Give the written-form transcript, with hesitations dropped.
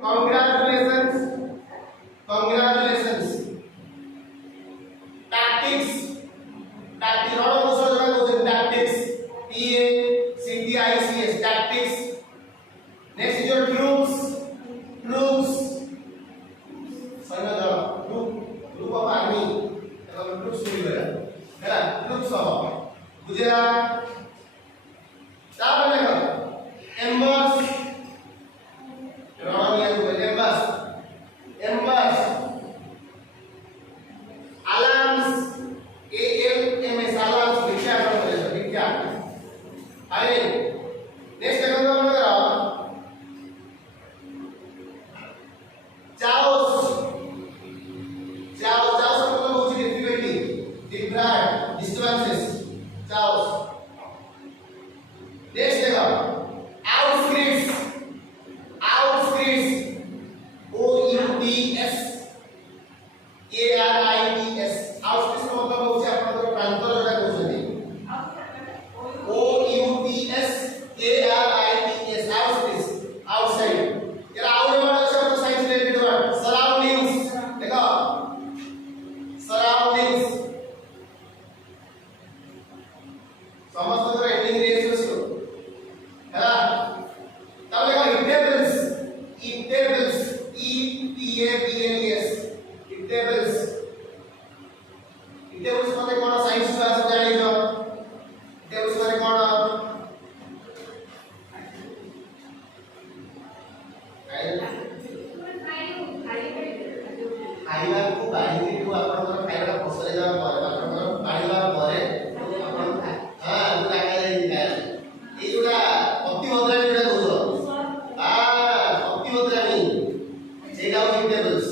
Congratulations. Congratulations. Tactics. Tactics. All of us are going tactics. TACTICS. Tactics. Next is your troops. Troops. Group of army. Troops to be there. Troops of Gujarat. Embers. Embers. Alarms. ALMS. Alarms. Diksha. Aye. Next Chaos. Chaos difficulty, disturbances. Chaos. Next outskirts. Outskirts. OUTS. ARITS. Outskirts का मतलब होचे आपण प्रांत जोडा कहउछनी. OUTS ARITS. Outskirts. Outside. यार out वाला शब्द science related word. Surroundings. देखो surroundings. समस्त एंडिंग रेशियोस है तब देखो intervals. Intervals ETABLES. Intervals. Intervals माने कोन साइंस क्लास जानि जो इंटरवल्स माने कोन खाइबा को बाहिरी को आपन खाइबा पसरे जा पर आपन खाइबा परे आपन हां गुला खाइ जाय ए जोडा अति मद्रानी जोडा कहू अति मद्रानी सेगा इंटरवल्स.